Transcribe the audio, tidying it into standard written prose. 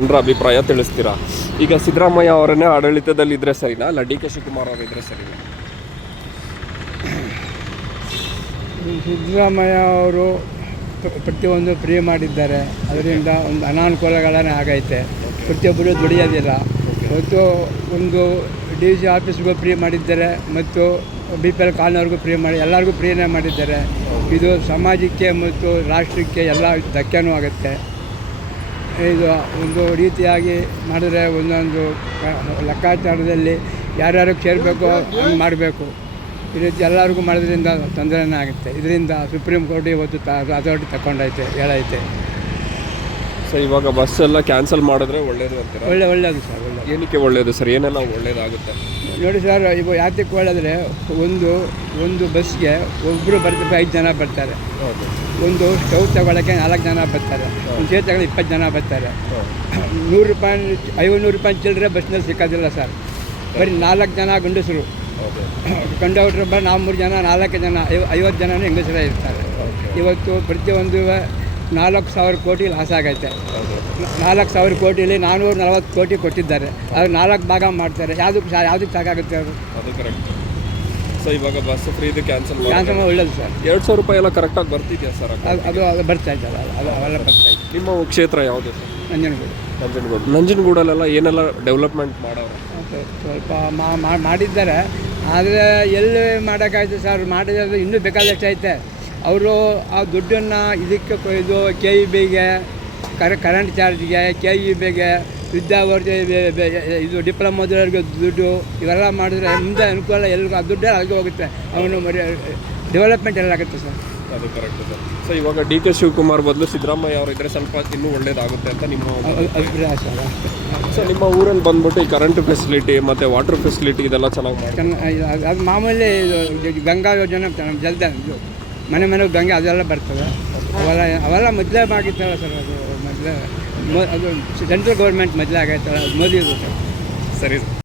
ಜನರ ಅಭಿಪ್ರಾಯ ತಿಳಿಸ್ತೀರಾ? ಈಗ ಸಿದ್ದರಾಮಯ್ಯ ಅವರನ್ನೇ ಆಡಳಿತದಲ್ಲಿ ಇದ್ರೆ ಸರಿನಾ, ಅಲ್ಲ ಡಿ ಕೆ ಶಿವಕುಮಾರ್ ಅವರು ಇದ್ರೆ ಸರಿನಾ? ಸಿದ್ದರಾಮಯ್ಯ ಅವರು ಪ್ರತಿಯೊಂದು ಫ್ರೀ ಮಾಡಿದ್ದಾರೆ. ಅದರಿಂದ ಒಂದು ಅನಾನುಕೂಲಗಳೇ ಆಗೈತೆ. ಪ್ರತಿಯೊಬ್ಬರು ದುಡಿಯೋದಿಲ್ಲ. ಮತ್ತು ಒಂದು ಡಿ ಸಿ ಆಫೀಸ್ಗೂ ಫ್ರೀ ಮಾಡಿದ್ದಾರೆ ಮತ್ತು BPL ಕಾಲೋನಿಯವ್ರಿಗೂ ಫ್ರೀ ಮಾಡಿ ಎಲ್ಲರಿಗೂ ಫ್ರೀನೇ ಮಾಡಿದ್ದಾರೆ. ಇದು ಸಮಾಜಕ್ಕೆ ಮತ್ತು ರಾಷ್ಟ್ರಕ್ಕೆ ಎಲ್ಲ ಧಕ್ಕೆನೂ ಆಗುತ್ತೆ. ಇದು ಒಂದು ರೀತಿಯಾಗಿ ಮಾಡಿದ್ರೆ ಒಂದೊಂದು ಲೆಕ್ಕಾಚಾರದಲ್ಲಿ ಯಾರ್ಯಾರು ಸೇರಬೇಕು ಹಂಗೆ ಮಾಡಬೇಕು. ಈ ರೀತಿ ಎಲ್ಲರಿಗೂ ಮಾಡೋದ್ರಿಂದ ತೊಂದರೆನೇ ಆಗುತ್ತೆ. ಇದರಿಂದ ಸುಪ್ರೀಂ ಕೋರ್ಟ್ ಇವತ್ತು ಅಥಾರಿಟಿ ತಗೊಂಡೈತೆ, ಹೇಳೈತೆ. ಸೊ ಇವಾಗ ಬಸ್ ಎಲ್ಲ ಕ್ಯಾನ್ಸಲ್ ಮಾಡಿದ್ರೆ ಒಳ್ಳೇದು ಅಂತೀರಾ? ಒಳ್ಳೆಯದು ಸರ್, ಒಳ್ಳೆಯದು. ಏನಕ್ಕೆ ಒಳ್ಳೇದು ಸರ್? ಏನೆಲ್ಲ ಒಳ್ಳೇದಾಗುತ್ತೆ ನೋಡಿ ಸರ್, ಈಗ ಯಾತಕ್ಕೆ ಒಳ್ಳೆದ್ರೆ ಒಂದು ಬಸ್ಗೆ ಒಬ್ಬರು ಬರ್ತಾರೆ, 5 ಜನ ಬರ್ತಾರೆ. ಒಂದು ಸ್ಟವ್ ತಗೊಳ್ಳೋಕ್ಕೆ 4 ಜನ ಬರ್ತಾರೆ. ಒಂದು ಚೇರ್ ತಗೊಳ್ಳಿ 20 ಜನ ಬರ್ತಾರೆ. 100 ರೂಪಾಯಿ 500 ರೂಪಾಯಿ ಚಿಲ್ಲರೆ ಬಸ್ನಲ್ಲಿ ಸಿಕ್ಕೋದಿಲ್ಲ ಸರ್. ಬರೀ 4 ಜನ ಗಂಡಸರು, ಕಂಡಕ್ಟ್ರ್ ಬರೀ 3 ಜನ, 4 ಜನ 50 ಜನನೂ ಹೆಂಗಸರೇ ಇರ್ತಾರೆ. ಇವತ್ತು ಪ್ರತಿಯೊಂದು 4,000 ಕೋಟಿ ಲಾಸ್ ಆಗೈತೆ. 4,000 ಕೋಟಿಲಿ 440 ಕೋಟಿ ಕೊಟ್ಟಿದ್ದಾರೆ. ಅದು 4 ಭಾಗ ಮಾಡ್ತಾರೆ. ಯಾವುದಕ್ಕೆ ಸಾಕಾಗುತ್ತೆ ಅವರು? ಅದು ಕರೆಕ್ಟ್. ಸೊ ಇವಾಗ ಬಸ್ ಫ್ರೀದು ಕ್ಯಾನ್ಸಲ್ ಒಳ್ಳೇದು ಸರ್. 2,000 ರೂಪಾಯಿ ಎಲ್ಲ ಕರೆಕ್ಟಾಗಿ ಬರ್ತಿದೆಯಾ ಸರ್? ಅದು ಬರ್ತಾ ಇದ್ದಾರೆ, ಅವೆಲ್ಲ ಬರ್ತಾ ಇದೆ. ನಿಮ್ಮ ಕ್ಷೇತ್ರ ಯಾವುದು ಸರ್? ನಂಜನಗೂಡು. ನಂಜನಗೂಡಲ್ಲೆಲ್ಲ ಏನೆಲ್ಲ ಡೆವಲಪ್ಮೆಂಟ್ ಮಾಡೋರು? ಸ್ವಲ್ಪ ಮಾಡಿದ್ದಾರೆ. ಆದರೆ ಎಲ್ಲಿ ಮಾಡೋಕ್ಕಾಯ್ತು ಸರ್? ಮಾಡಿದ್ರೆ ಇನ್ನೂ ಬೇಕಾದಷ್ಟು ಐತೆ. ಅವರು ಆ ದುಡ್ಡನ್ನು ಇದಕ್ಕೆ ಇದು KEBಗೆ, ಕರೆಂಟ್ ಚಾರ್ಜ್ಗೆ, KEBಗೆ, ಇದು ಡಿಪ್ಲೊಮೋದವ್ರಿಗೆ ದುಡ್ಡು ಇವೆಲ್ಲ ಮಾಡಿದ್ರೆ ಮುಂದೆ ಅನುಕೂಲ. ಎಲ್ರಿಗೂ ಆ ದುಡ್ಡೇ ಅಲ್ಲಿಗೆ ಹೋಗುತ್ತೆ. ಅವನು ಡೆವಲಪ್ಮೆಂಟ್ ಎಲ್ಲ ಆಗುತ್ತೆ ಸರ್. ಅದು ಕರೆಕ್ಟ್ ಸರ್. ಸೊ ಇವಾಗ ಡಿ ಕೆ ಶಿವಕುಮಾರ್ ಬದಲು ಸಿದ್ದರಾಮಯ್ಯ ಅವರು ಇದ್ದರೆ ಸ್ವಲ್ಪ ಇನ್ನೂ ಒಳ್ಳೇದಾಗುತ್ತೆ ಅಂತ ನಿಮ್ಮ ಅಭಿಪ್ರಾಯ ಸರ್? ಸೊ ನಿಮ್ಮ ಊರಲ್ಲಿ ಬಂದ್ಬಿಟ್ಟು ಈ ಕರೆಂಟ್ ಫೆಸಿಲಿಟಿ ಮತ್ತು ವಾಟರ್ ಫೆಸಿಲಿಟಿ ಇದೆಲ್ಲ ಚೆನ್ನಾಗಿ ಮಾಡಿ. ಅದು ಮಾಮೂಲಿ ಗಂಗಾ ಯೋಜನೆ ಜಲ್ದ ಮನೆಗೆ ಗಂಗೆ ಅದೆಲ್ಲ ಬರ್ತವೆ. ಅವೆಲ್ಲ ಮೊದಲೇ ಆಗಿತ್ತಲ್ಲ ಸರ್. ಅದು ಮೊದಲೇ ಅದು ಸೆಂಟ್ರಲ್ ಗೌರ್ಮೆಂಟ್ ಮೊದಲೇ ಆಗೈತಲ್ಲ, ಮೋದಿದು ಸರ್. ಸರಿ.